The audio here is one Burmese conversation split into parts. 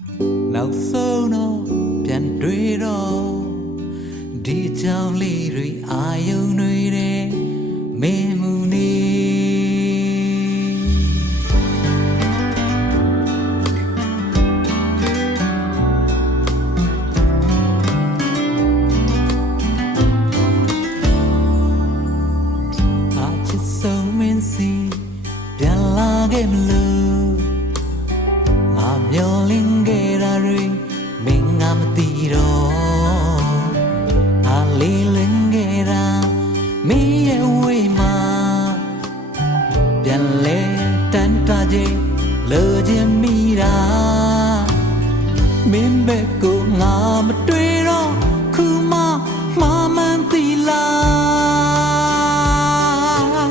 နောက်ဆုံးတော့ပြန်တွေ့တော့ဒီကြောင်လေးတွေအာယုံတွေတဲ့မင်းမူနေအာချစ်ဆုံးမင်းစီပြန်လာခဲ့မလို့ငါမျောလင်းခဲ့တာတွေမင်းငါမသိတော့အာလေးလင်းခဲ့တာမင်းရဲ့ဝေးမှာပြန်လဲတန်တာကြီးလိုချင်မိတာမင်းဘက်ကိုငါမတွေ့တော့ခုမှမှန်သိလား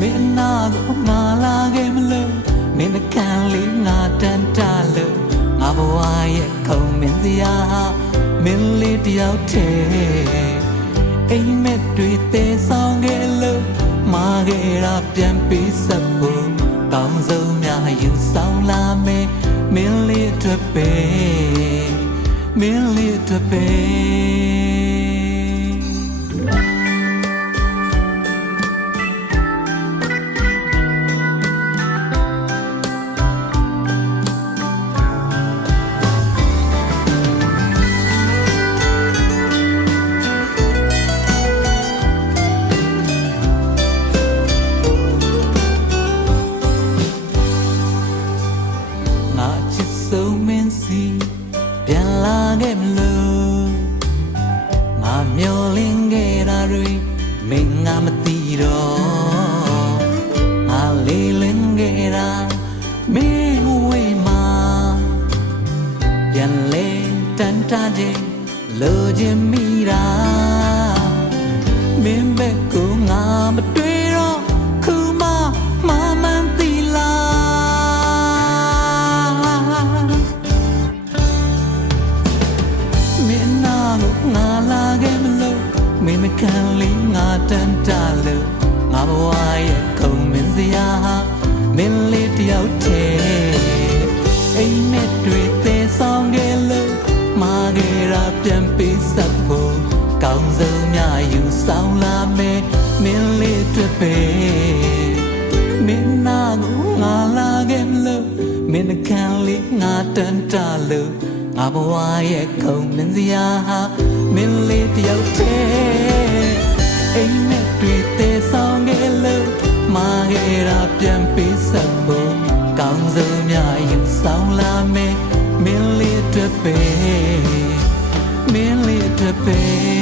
မင်းနာကိုငါလာခဲ့မလို့မင်းနှကန်းလေးငါတန်တာလို့ငါဘဝရဲ့ခုံမင်းစရာမင်းလေးတယောက်တည်းအိမ်မက်တွေတဲဆောင်ခဲ့လို့မာခဲ့တာပြန်ပြီးဆက်ဖို့ကောင်းဆုံးများယူဆောင်လာမယ်မင်းလေးအတွက်ပဲမင်းလေးအတွက်ပဲဆုံးမင်းစီပြန်လာခဲ့မလို့ငါမျောလင်းခဲ့တာတွေမင်းငါမသိတော့ငါလေးလင်းခဲ့တာမင်းဝေးမှာပြန်လဲတန်တာချင်းလိုချင်မိတာမင်းဘက်ကိုငါမတွေ့တော့ခုမှမှန်သိမင်းနာကိုငါလာခဲ့မလို့မင်းမခံလေးငါတန်တာလို့ငါဘဝရဲ့ခုံမင်းစရာမင်းလေးတယောက်တည်းအိမ်မက်တွေတဲဆောင်ခဲ့လို့မာခဲ့တာပြန်ပြီးဆက်ဖို့ကောင်းဆုံးများယူဆောင်လာမယ်မင်းလေးအတွက်ပဲမင်းနာကိုငါလာခဲ့မလို့မင်းမခံလေးငါတန်တာလို့ငါဘဝရဲ့ခုံမင်းစရာမင်းလေးတယောက်တည်းအိမ်မက်တွေတဲဆောင်ခဲ့လို့မာခဲ့တာပြန်ပြီးဆက်ဖို့ကောင်းဆုံးများယူဆောင်လာမယ်မင်းလေးအတွက်ပဲမင်းလေးအတွက်ပဲ